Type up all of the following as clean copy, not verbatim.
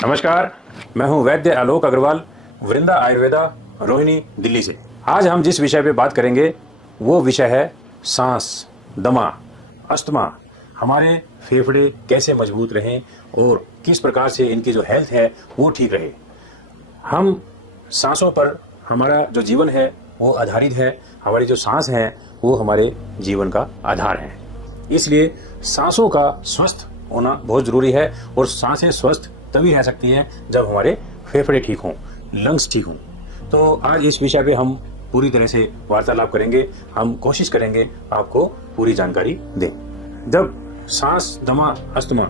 नमस्कार, मैं हूं वैद्य आलोक अग्रवाल, वृंदा आयुर्वेदा, रोहिणी, दिल्ली से। आज हम जिस विषय पे बात करेंगे वो विषय है सांस, दमा, अस्थमा। हमारे फेफड़े कैसे मजबूत रहें और किस प्रकार से इनकी जो हेल्थ है वो ठीक रहे। हम सांसों पर हमारा जो जीवन है वो आधारित है। हमारी जो सांस है वो हमारे जीवन का आधार है। इसलिए सांसों का स्वस्थ होना बहुत जरूरी है और सांसें स्वस्थ तभी रह सकती हैं जब हमारे फेफड़े ठीक हों, लंग्स ठीक हों। तो आज इस विषय पे हम पूरी तरह से वार्तालाप करेंगे। हम कोशिश करेंगे आपको पूरी जानकारी दें। जब सांस, दमा, अस्थमा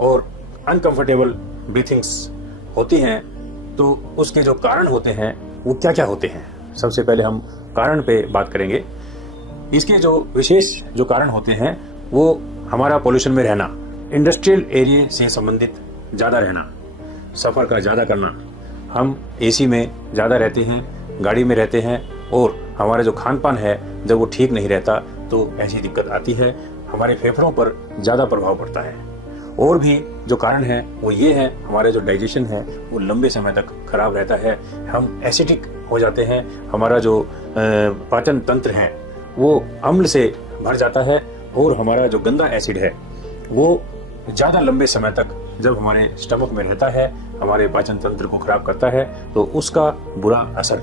और अनकंफर्टेबल ब्रीथिंग्स होती हैं तो उसके जो कारण होते हैं वो क्या क्या होते हैं। सबसे पहले हम कारण पे बात करेंगे। इसके जो विशेष जो कारण होते हैं वो हमारा पॉल्यूशन में रहना, इंडस्ट्रियल एरिया से संबंधित ज़्यादा रहना, सफ़र का ज़्यादा करना, हम एसी में ज़्यादा रहते हैं, गाड़ी में रहते हैं और हमारा जो खान पान है जब वो ठीक नहीं रहता तो ऐसी दिक्कत आती है, हमारे फेफड़ों पर ज़्यादा प्रभाव पड़ता है। और भी जो कारण है वो ये है, हमारे जो डाइजेशन है वो लंबे समय तक खराब रहता है, हम एसिडिक हो जाते हैं, हमारा जो पाचन तंत्र है वो अम्ल से भर जाता है और हमारा जो गंदा एसिड है वो ज़्यादा लंबे समय तक जब हमारे स्टमक में रहता है, हमारे पाचन तंत्र को खराब करता है तो उसका बुरा असर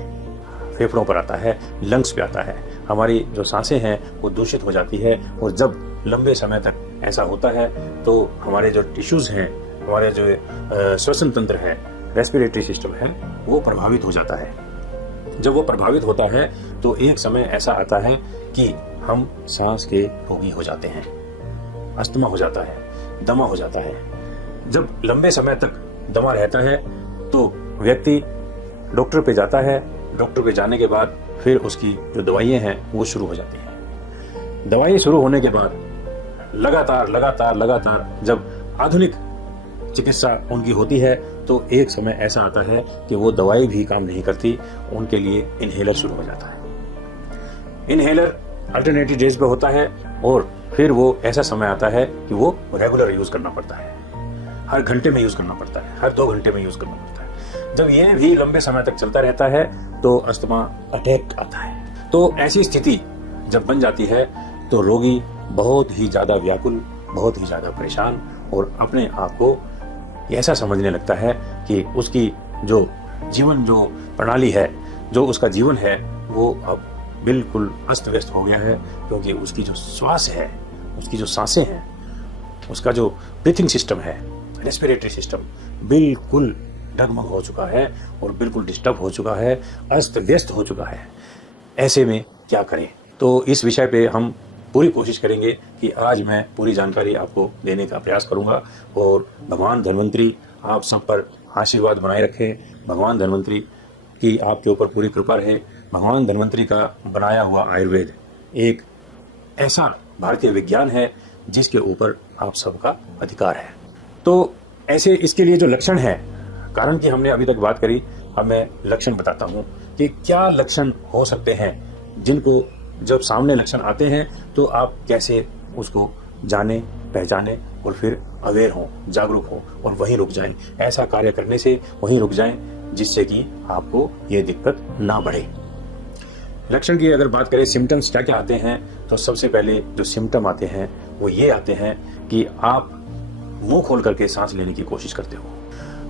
फेफड़ों पर आता है, लंग्स पे आता है। हमारी जो सांसें हैं वो दूषित हो जाती है और जब लंबे समय तक ऐसा होता है तो हमारे जो टिश्यूज़ हैं, हमारे जो श्वसन तंत्र है, रेस्पिरेटरी सिस्टम है, वो प्रभावित हो जाता है। जब वो प्रभावित होता है तो एक समय ऐसा आता है कि हम सांस के रोगी हो जाते हैं, अस्थमा हो जाता है, दमा हो जाता है। जब लंबे समय तक दमा रहता है तो व्यक्ति डॉक्टर पे जाता है, डॉक्टर पे जाने के बाद फिर उसकी जो दवाइयाँ हैं वो शुरू हो जाती हैं। दवाई शुरू होने के बाद लगातार जब आधुनिक चिकित्सा उनकी होती है तो एक समय ऐसा आता है कि वो दवाई भी काम नहीं करती, उनके लिए इनहेलर शुरू हो जाता है। इनहेलर अल्टरनेटिव डेज पे होता है और फिर वो ऐसा समय आता है कि वो रेगुलर यूज करना पड़ता है, हर घंटे में यूज करना पड़ता है, हर 2 घंटे में यूज करना पड़ता है। जब ये भी लंबे समय तक चलता रहता है तो अस्थमा अटैक आता है। तो ऐसी स्थिति जब बन जाती है तो रोगी बहुत ही ज्यादा व्याकुल, बहुत ही ज्यादा परेशान और अपने आप को ऐसा समझने लगता है कि उसकी जो जीवन जो प्रणाली है, जो उसका जीवन है वो अब बिल्कुल अस्त व्यस्त हो गया है, क्योंकि उसकी जो श्वास है, उसकी जो सांसें हैं, उसका जो ब्रीथिंग सिस्टम है, रेस्पिरेटरी सिस्टम बिल्कुल डगमग हो चुका है और बिल्कुल डिस्टर्ब हो चुका है, अस्त व्यस्त हो चुका है। ऐसे में क्या करें? तो इस विषय पे हम पूरी कोशिश करेंगे कि आज मैं पूरी जानकारी आपको देने का प्रयास करूंगा और भगवान धन्वंतरी आप सब पर आशीर्वाद बनाए रखें। भगवान धन्वंतरी की आपके ऊपर पूरी कृपा रहे। भगवान धन्वंतरी का बनाया हुआ आयुर्वेद एक ऐसा भारतीय विज्ञान है जिसके ऊपर आप सबका अधिकार है। तो ऐसे इसके लिए जो लक्षण है, कारण की हमने अभी तक बात करी, अब मैं लक्षण बताता हूँ कि क्या लक्षण हो सकते हैं जिनको जब सामने लक्षण आते हैं तो आप कैसे उसको जाने, पहचाने और फिर अवेयर हों, जागरूक हों और वहीं रुक जाएं। ऐसा कार्य करने से वहीं रुक जाएं जिससे कि आपको ये दिक्कत ना बढ़े। लक्षण की अगर बात करें, सिम्टम्स क्या क्या आते हैं, तो सबसे पहले जो सिम्टम आते हैं वो ये आते हैं कि आप मुंह खोल करके सांस लेने की कोशिश करते हो,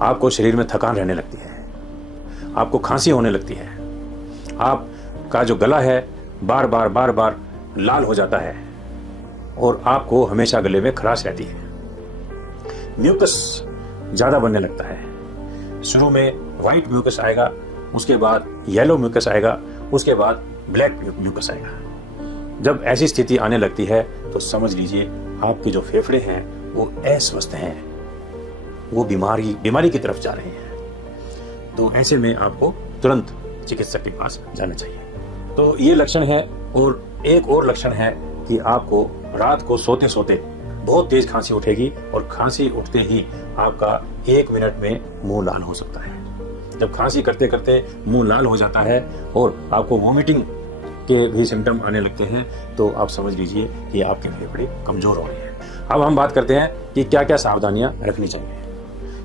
आपको शरीर में थकान रहने लगती है, आपको खांसी होने लगती है, आपका जो गला है बार बार लाल हो जाता है और आपको हमेशा गले में खराश रहती है, म्यूकस ज्यादा बनने लगता है। शुरू में व्हाइट म्यूकस आएगा, उसके बाद येलो म्यूकस आएगा, उसके बाद ब्लैक म्यूकस आएगा। जब ऐसी स्थिति आने लगती है तो समझ लीजिए आपके जो फेफड़े हैं वो अस्वस्थ हैं, वो बीमारी की तरफ जा रहे हैं। तो ऐसे में आपको तुरंत चिकित्सक के पास जाना चाहिए। तो ये लक्षण है। और एक और लक्षण है कि आपको रात को सोते सोते बहुत तेज खांसी उठेगी और खांसी उठते ही आपका 1 मिनट में मुंह लाल हो सकता है। जब खांसी करते करते मुंह लाल हो जाता है और आपको वोमिटिंग के भी सिम्टम आने लगते हैं तो आप समझ लीजिए कि आपके फेफड़े कमजोर हो रहे हैं। अब हम बात करते हैं कि क्या क्या सावधानियां रखनी चाहिए।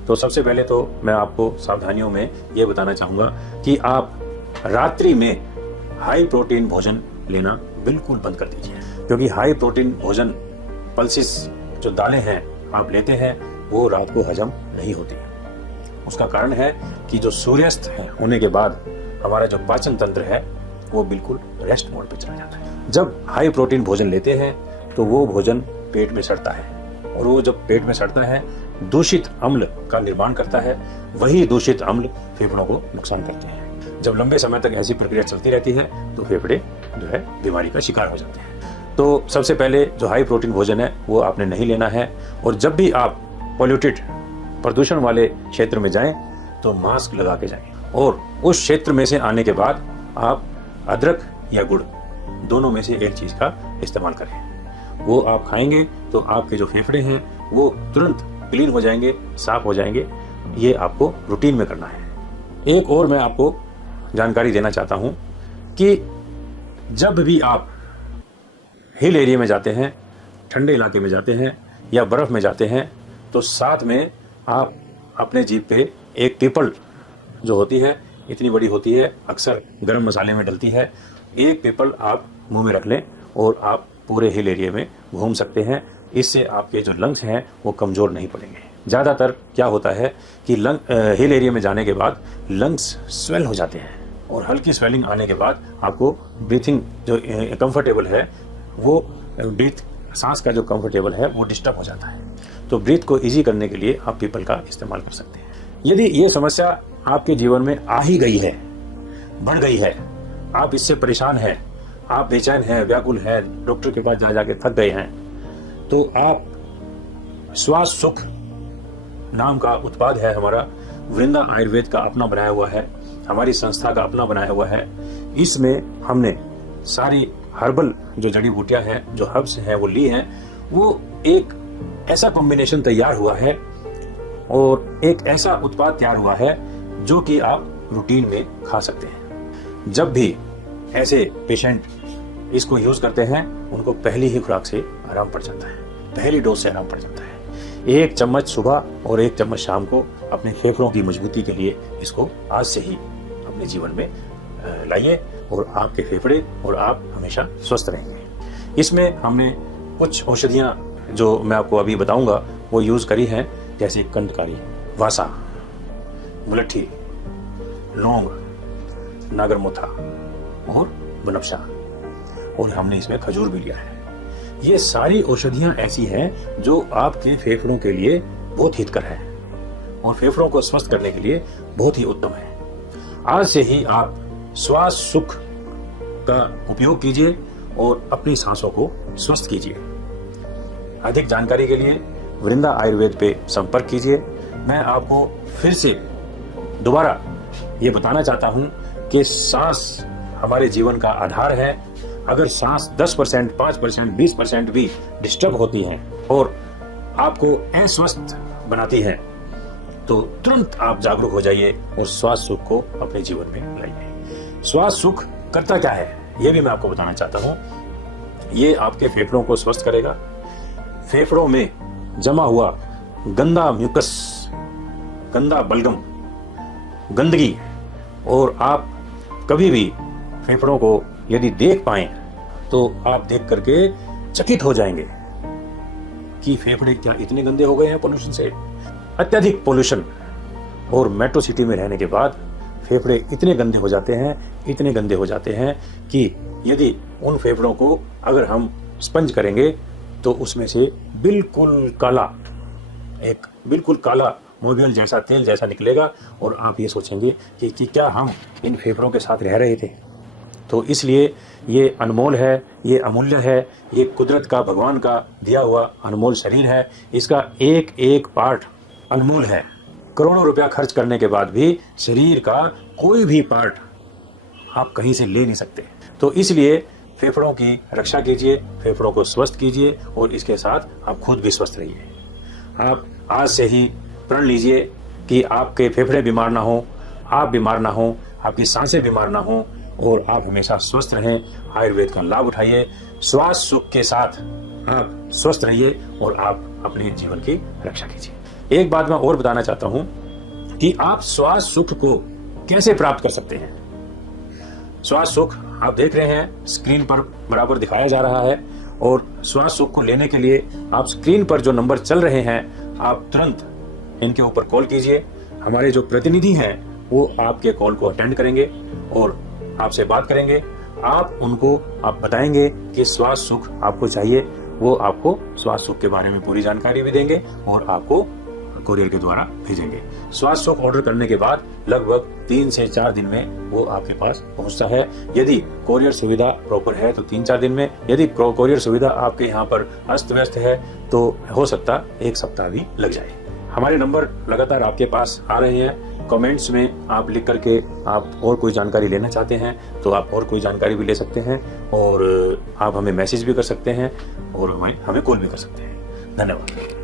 तो सबसे पहले तो मैं आपको सावधानियों में ये बताना चाहूँगा कि आप रात्रि में हाई प्रोटीन भोजन लेना बिल्कुल बंद कर दीजिए, क्योंकि हाई प्रोटीन भोजन पल्सिस जो दालें हैं आप लेते हैं वो रात को हजम नहीं होती। उसका कारण है कि जो सूर्यास्त होने के बाद हमारा जो पाचन तंत्र है वो बिल्कुल रेस्ट मोड पे चला जाता है। जब हाई प्रोटीन भोजन लेते हैं तो वो भोजन पेट में सड़ता है, और वो जब पेट में सड़ता है दूषित अम्ल का निर्माण करता है। वही दूषित अम्ल फेफड़ों को नुकसान करते हैं। जब लंबे समय तक ऐसी प्रक्रिया चलती रहती है तो फेफड़े जो है बीमारी का शिकार हो जाते हैं। तो सबसे पहले जो हाई प्रोटीन भोजन है वो आपने नहीं लेना है, और जब भी आप पॉल्यूटेड प्रदूषण वाले क्षेत्र में जाएं तो मास्क लगा के जाएं, और उस क्षेत्र में से आने के बाद आप अदरक या गुड़ दोनों में से एक चीज का इस्तेमाल करें। वो आप खाएंगे तो आपके जो फेफड़े हैं वो तुरंत क्लीन हो जाएंगे, साफ हो जाएंगे। ये आपको रूटीन में करना है। एक और मैं आपको जानकारी देना चाहता हूं कि जब भी आप हिल एरिया में जाते हैं, ठंडे इलाके में जाते हैं या बर्फ में जाते हैं, तो साथ में आप अपने जीभ पे एक पीपल जो होती है, इतनी बड़ी होती है, अक्सर गरम मसाले में डलती है, एक पीपल आप मुंह में रख लें और आप पूरे हिल एरिया में घूम सकते हैं। इससे आपके जो लंग्स हैं वो कमज़ोर नहीं पड़ेंगे। ज़्यादातर क्या होता है कि हिल एरिया में जाने के बाद लंग्स स्वेल हो जाते हैं, और हल्की स्वेलिंग आने के बाद आपको ब्रीथिंग जो कंफर्टेबल है वो सांस का जो कंफर्टेबल है वो डिस्टर्ब हो जाता है। तो ब्रीथ को इजी करने के लिए आप पीपल का इस्तेमाल कर सकते हैं। यदि ये समस्या आपके जीवन में आ ही गई है, बढ़ गई है, आप इससे परेशान हैं, आप बेचैन हैं, व्याकुल हैं, डॉक्टर के पास जा जाके थक गए हैं, तो आप श्वास सुख नाम का उत्पाद है हमारा, वृंदा आयुर्वेद का अपना बनाया हुआ है, हमारी संस्था का अपना बनाया हुआ है। इसमें हमने सारी हर्बल जो जड़ी बूटियां हैं, जो हर्ब्स हैं वो ली हैं। वो एक ऐसा कॉम्बिनेशन तैयार हुआ है और एक ऐसा उत्पाद तैयार हुआ है जो कि आप रूटीन में खा सकते हैं। जब भी ऐसे पेशेंट इसको यूज करते हैं उनको पहली ही खुराक से आराम पड़ जाता है, पहली डोज से आराम पड़ जाता है। 1 चम्मच सुबह और 1 चम्मच शाम को अपने फेफड़ों की मजबूती के लिए इसको आज से ही अपने जीवन में लाइए, और आपके फेफड़े और आप हमेशा स्वस्थ रहेंगे। इसमें हमने कुछ औषधियां जो मैं आपको अभी बताऊंगा वो यूज करी हैं, जैसे कंडकारी, वासा, मुलट्ठी, लौंग, नागरमोथा और बनफशा, और हमने इसमें खजूर भी लिया है। ये सारी औषधियां ऐसी हैं जो आपके फेफड़ों के लिए बहुत हितकर है और फेफड़ों को स्वस्थ करने के लिए बहुत ही उत्तम है। आज से ही आप श्वास सुख का उपयोग कीजिए और अपनी सांसों को स्वस्थ कीजिए। अधिक जानकारी के लिए वृंदा आयुर्वेद पे संपर्क कीजिए। मैं आपको फिर से दोबारा ये बताना चाहता हूं कि सांस हमारे जीवन का आधार है। अगर सांस 10%, 5%, 20% भी डिस्टर्ब होती है और आपको अस्वस्थ बनाती है तो तुरंत आप जागरूक हो जाइए और श्वास सुख को अपने जीवन में लाइए। श्वास सुख करता क्या है ये भी मैं आपको बताना चाहता हूं। ये आपके फेफड़ों को स्वस्थ करेगा। फेफड़ों में जमा हुआ गंदा म्यूकस, गंदा बलगम, गंदगी, और आप कभी भी फेफड़ों को यदि देख पाएं तो आप देख करके चकित हो जाएंगे कि फेफड़े क्या इतने गंदे हो गए हैं पोल्यूशन से। अत्यधिक पोल्यूशन और मेट्रो सिटी में रहने के बाद फेफड़े इतने गंदे हो जाते हैं, इतने गंदे हो जाते हैं कि यदि उन फेफड़ों को अगर हम स्पंज करेंगे तो उसमें से बिल्कुल काला मोबियल जैसा तेल जैसा निकलेगा, और आप ये सोचेंगे कि क्या हम इन फेफड़ों के साथ रह रहे थे। तो इसलिए ये अनमोल है, ये अमूल्य है, ये कुदरत का, भगवान का दिया हुआ अनमोल शरीर है। इसका एक एक पार्ट अनमोल है। करोड़ों रुपया खर्च करने के बाद भी शरीर का कोई भी पार्ट आप कहीं से ले नहीं सकते। तो इसलिए फेफड़ों की रक्षा कीजिए, फेफड़ों को स्वस्थ कीजिए और इसके साथ आप खुद भी स्वस्थ रहिए। आप आज से ही प्रण लीजिए कि आपके फेफड़े बीमार ना हो, आप बीमार ना हो, आपकी सांसें बीमार ना हो और आप हमेशा स्वस्थ रहें। आयुर्वेद का लाभ उठाइए, श्वास सुख के साथ आप स्वस्थ रहिए और आप अपने जीवन की रक्षा कीजिए। एक बात मैं और बताना चाहता हूं कि आप श्वास सुख को कैसे प्राप्त कर सकते हैं। श्वास सुख आप देख रहे हैं स्क्रीन पर बराबर दिखाया जा रहा है, और श्वास सुख को लेने के लिए आप स्क्रीन पर जो नंबर चल रहे हैं आप तुरंत इनके ऊपर कॉल कीजिए। हमारे जो प्रतिनिधि हैं वो आपके कॉल को अटेंड करेंगे और आपसे बात करेंगे। आप उनको आप बताएंगे कि श्वास सुख आपको चाहिए, वो आपको श्वास सुख के बारे में पूरी जानकारी भी देंगे और आपको कोरियर के द्वारा भेजेंगे। श्वास सुख ऑर्डर करने के बाद लगभग 3 से 4 दिन में वो आपके पास पहुंचता है। यदि कोरियर सुविधा प्रॉपर है तो 3-4 दिन में, यदि कोरियर सुविधा आपके यहाँ पर अस्त व्यस्त है तो हो सकता 1 सप्ताह भी लग जाए। हमारे नंबर लगातार आपके पास आ रहे हैं। कमेंट्स में आप लिख करके आप और कोई जानकारी लेना चाहते हैं तो आप और कोई जानकारी भी ले सकते हैं, और आप हमें मैसेज भी कर सकते हैं और हमें कॉल भी कर सकते हैं। धन्यवाद।